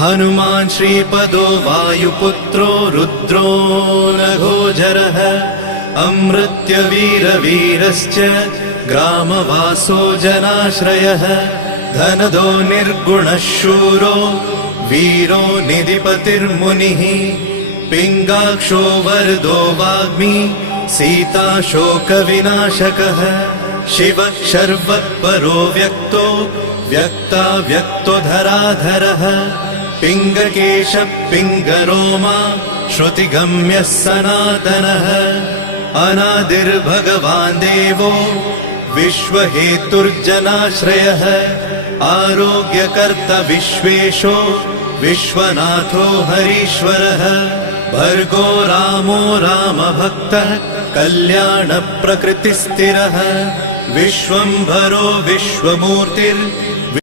हनुमान् श्रीपदो वायुपुत्रो रुद्रो नघोजरः अमृत्यवीरवीरश्च ग्रामवासो जनाश्रयः धनदो निर्गुणः शूरो वीरो निधिपतिर्मुनिः पिङ्गाक्षो वरदो वाग्मी सीताशोकविनाशकः शिवः शर्वत्परो व्यक्तो व्यक्तो धराधरः पिङ्गकेशः पिङ्गरोमा श्रुतिगम्यः सनातनः अनादिर्भगवान् देवो विश्वहेतुर्जनाश्रयः आरोग्यकर्ता विश्वेशो विश्वनाथो हरीश्वरः भर्गो रामो रामभक्तः कल्याणप्रकृतिस्थिरः विश्वम्भरो विश्वमूर्तिर्विश्वरूपो